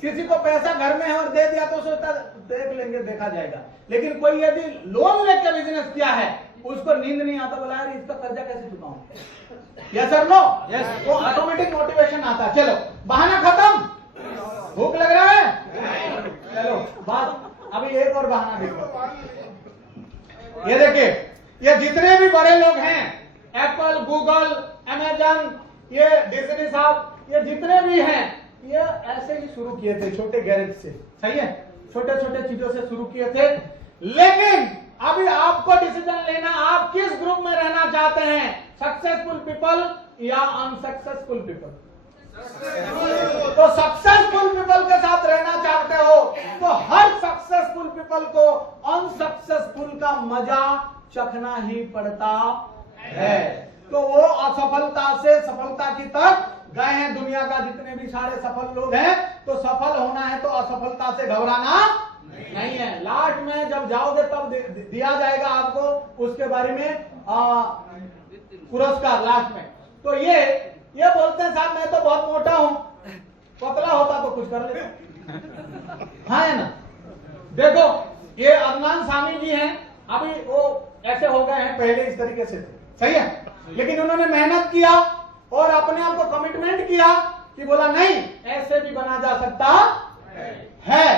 किसी को पैसा घर में है और दे दिया तो सोचता देख लेंगे, देखा जाएगा। लेकिन कोई यदि लोन लेके बिजनेस किया है उसको नींद नहीं आता, बोला यार इसका कर्जा कैसे चुकाऊं? Yes sir no? यस। तो ऑटोमेटिक मोटिवेशन आता है। चलो बहाना खत्म, भूख लग रहा है? चलो बात अभी एक और बहाना देखो। ये देखिए, ये जितने भी बड़े लोग हैं, एप्पल, गूगल, अमेजन, ये डिज्नी साहब, ये जितने भी हैं, ये ऐसे ही शुरू किए थे, छोटे गैरेज से। सही है? छोटे छोटे चीजों से शुरू किए थे। लेकिन अभी आपको डिसीजन लेना, आप किस ग्रुप में रहना चाहते हैं, सक्सेसफुल पीपल या अनसक्सेसफुल पीपल। तो सक्सेसफुल पीपल के साथ रहना चाहते हो तो हर सक्सेसफुल पीपल को अनसक्सेसफुल का मजा चखना ही पड़ता है। तो वो असफलता से सफलता की तरफ गए हैं। दुनिया का जितने भी सारे सफल लोग हैं, तो सफल होना है तो असफलता से घबराना नहीं है। लास्ट में जब जाओगे तब दिया जाएगा आपको उसके बारे में पुरस्कार लास्ट में। तो ये बोलते हैं साहब मैं तो बहुत मोटा हूं, पतला होता तो कुछ कर लेता। हाँ है ना। देखो ये अदनान सामी जी हैं, अभी वो ऐसे हो गए हैं, पहले इस तरीके से थे, सही है, लेकिन उन्होंने मेहनत किया और अपने आप को कमिटमेंट किया कि बोला नहीं ऐसे भी बना जा सकता है।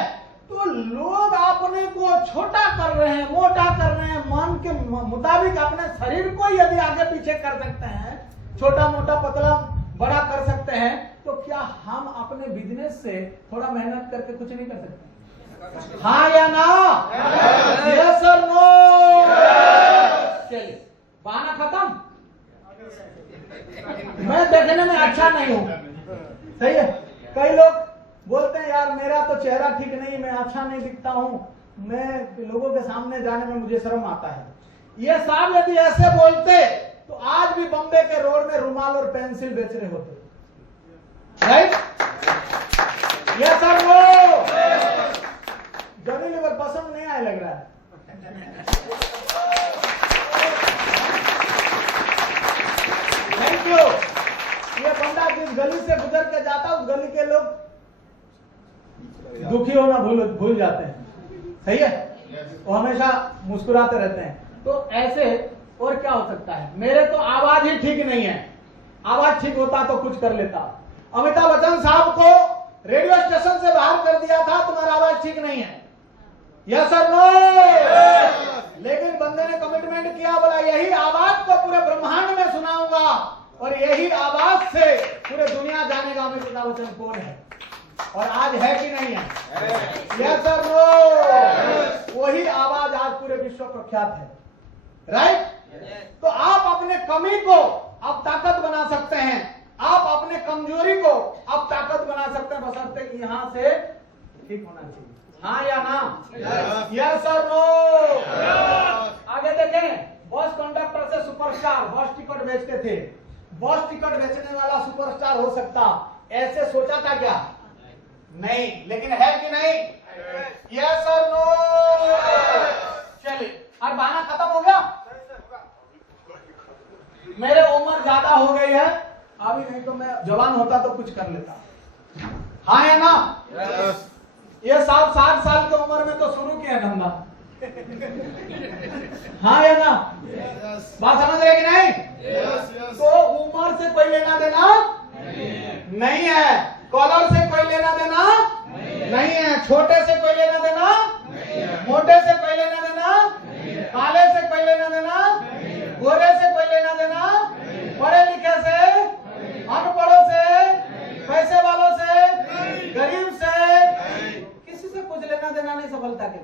तो लोग अपने को छोटा कर रहे हैं, मोटा कर रहे हैं, मन के मुताबिक अपने शरीर को यदि आगे पीछे कर सकते हैं, छोटा मोटा पतला बड़ा कर सकते हैं, तो क्या हम अपने बिजनेस से थोड़ा मेहनत करके कुछ नहीं कर सकते? हाँ या ना? यस और नो? चलिए बहाना खत्म। मैं देखने में अच्छा नहीं हूं, सही है। कई लोग बोलते हैं यार मेरा तो चेहरा ठीक नहीं, मैं अच्छा नहीं दिखता हूं, मैं लोगों के सामने जाने में मुझे शर्म आता है। ये साहब यदि ऐसे बोलते तो आज भी बम्बे के रोड में रुमाल और पेंसिल बेच रहे होते, राइट? ये सर वो जमी लेवर पसंद नहीं आए लग रहा है। Thank you. ये बंदा जिस गली से गुजर के जाता उस गली के लोग दुखी होना भूल जाते हैं, सही है। वो हमेशा मुस्कुराते रहते हैं। तो ऐसे और क्या हो सकता है? मेरे तो आवाज ही ठीक नहीं है, आवाज ठीक होता तो कुछ कर लेता। अमिताभ बच्चन साहब को रेडियो स्टेशन से बाहर कर दिया था, तुम्हारा आवाज ठीक नहीं है, यस और नो? लेकिन बंदे ने कमिटमेंट किया, बोला यही आवाज को पूरे ब्रह्मांड में सुनाऊंगा और यही आवाज से पूरे दुनिया जानेगा अमिताभ बच्चन कौन है। और आज है कि नहीं है? यस और नो? वही आवाज आज पूरे विश्व प्रख्यात है, राइट? तो आप अपने कमी को आप ताकत बना सकते हैं, आप अपने कमजोरी को आप ताकत बना सकते हैं, बशर्ते यहां से ठीक होना चाहिए। हाँ या ना? यस और नो? आगे देखें, बस कंडक्टर से सुपरस्टार बस टिकट बेचते थे। बस टिकट बेचने वाला सुपरस्टार हो सकता, ऐसे सोचा था क्या? नहीं, लेकिन है कि नहीं? यस और नो? चलिए और बहाना खत्म हो गया। मेरे उम्र ज्यादा हो गई है अभी, नहीं तो मैं जवान होता तो कुछ कर लेता। हाँ या ना? ये 60 साल की उम्र में तो शुरू किया धंधा। हाँ या ना? बात समझ रहे कि नहीं? तो उम्र से कोई लेना देना नहीं है, कॉलर से कोई लेना देना नहीं है, छोटे से कोई लेना देना, मोटे से कोई लेना देना, काले से कोई लेना देना, गोरे से कोई लेना देना, पढ़े लिखे से, अनपढ़ों से, पैसे वालों से, गरीब से, किसी से कुछ लेना देना नहीं सफलता के।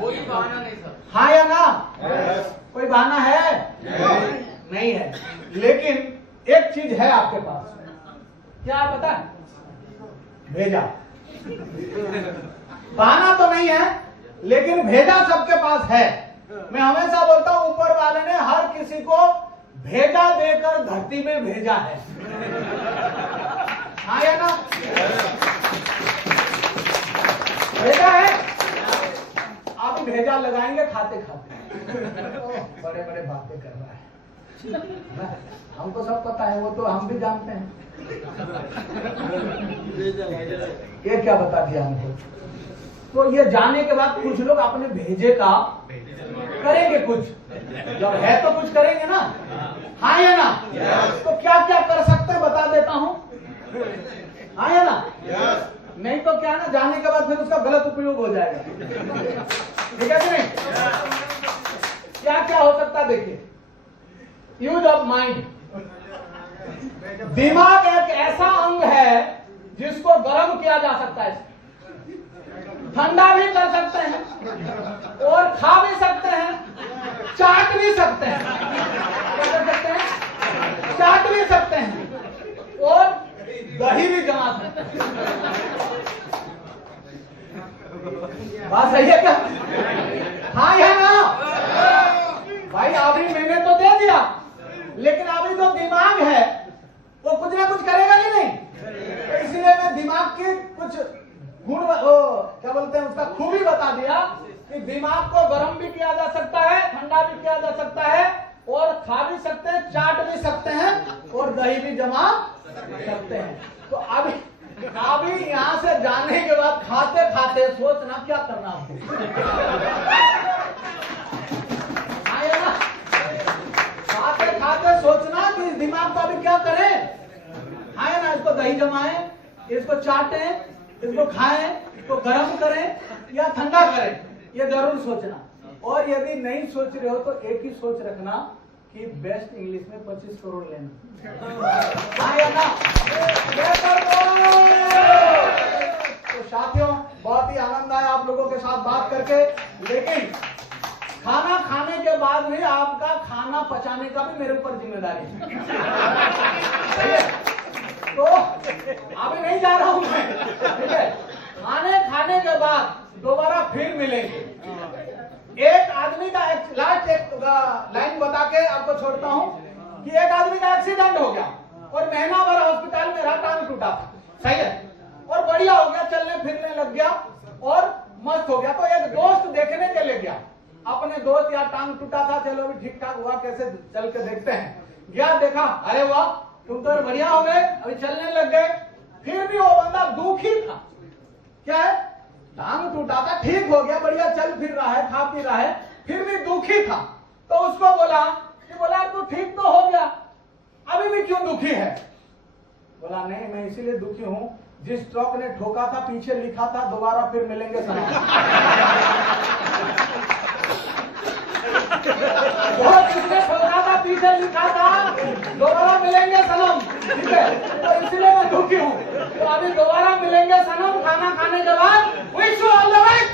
कोई बहाना नहीं सर। हाँ या ना? कोई बहाना है? नहीं है। लेकिन एक चीज है आपके पास, क्या पता है? भेजा। बहाना तो नहीं है, लेकिन भेजा सबके पास है। मैं हमेशा बोलता हूं ऊपर वाले ने हर किसी को भेजा देकर धरती में भेजा है। हाँ या ना? भेजा है। आप भेजा लगाएंगे खाते खाते। बड़े बड़े बातें कर रहा है, हमको सब पता है, वो तो हम भी जानते हैं। ये क्या बता दिया हमको? तो ये जाने के बाद कुछ लोग अपने भेजे का करेंगे, कुछ जब है तो कुछ करेंगे ना। हाँ या ना? तो क्या क्या कर सकते हैं बता देता हूं। हाँ या ना? नहीं तो क्या ना, जाने के बाद फिर उसका गलत उपयोग हो जाएगा। ठीक है कि नहीं? क्या क्या हो सकता है देखिए। Use of mind. दिमाग एक ऐसा अंग है जिसको गर्म किया जा सकता है, ठंडा भी कर सकते हैं और खा भी सकते हैं, चाट भी सकते हैं। क्या कर सकते हैं? चाट भी सकते हैं और दही भी जमा सकते हैं। बात सही है क्या? हाँ या ना? भाई अभी मैंने तो दे दिया, लेकिन अभी जो दिमाग है वो कुछ ना कुछ करेगा कि नहीं? तो इसलिए मैं दिमाग की कुछ गुण क्या बोलते हैं उसका खूबी बता दिया कि दिमाग को गर्म भी किया जा सकता है, ठंडा भी किया जा सकता है और खा भी सकते हैं, चाट भी सकते हैं और दही भी जमा सकते हैं। तो अभी यहाँ से जाने के बाद खाते खाते सोचना क्या करना आपको। खाते खाते सोचना कि दिमाग को अभी क्या करें। है ना, इसको दही जमाएं, इसको चाटें, इसको खाएं, इसको गर्म करें या ठंडा करें, ये जरूर सोचना। और यदि नहीं सोच रहे हो तो एक ही सोच रखना कि बेस्ट इंग्लिश में 25 करोड़ लेना। हाँ या ना? तो साथियों, बहुत ही आनंद आया आप लोगों के साथ बात करके, लेकिन खाना खाने के बाद भी आपका खाना पचाने का भी मेरे ऊपर जिम्मेदारी है। तो अभी नहीं जा रहा हूं मैं, ठीक है? खाने के बाद दोबारा फिर मिलेंगे। एक आदमी का लास्ट एक लाइन बता के आपको छोड़ता हूं कि एक आदमी का एक्सीडेंट हो गया और महीना भर हॉस्पिटल में रहा, टांग टूटा, सही है, और बढ़िया हो गया, चलने फिरने लग गया और मस्त हो गया। तो एक दोस्त देखने के लिए गया, अपने दोस्त यार टांग टूटा था, चलो अभी ठीक ठाक हुआ, कैसे चल के देखते हैं। गया, देखा, अरे वाह तुम तो बढ़िया हो गए, अभी चलने लग गए। फिर भी वो बंदा दुखी था। क्या है? टांग टूटा था, ठीक हो गया, बढ़िया चल फिर रहा है, खा पी रहा है, फिर भी दुखी था। तो उसको बोला तू ठीक तो हो गया, अभी भी क्यों दुखी है? बोला नहीं, मैं इसीलिए दुखी हूं, जिस ट्रक ने ठोका था पीछे लिखा था दोबारा फिर मिलेंगे सनम। जिसने ठोका था पीछे लिखा था दोबारा मिलेंगे सनम, ठीक है? तो इसलिए मैं दुखी हूँ। तो अभी दोबारा मिलेंगे सनम खाना खाने के बाद। Wish you all the best.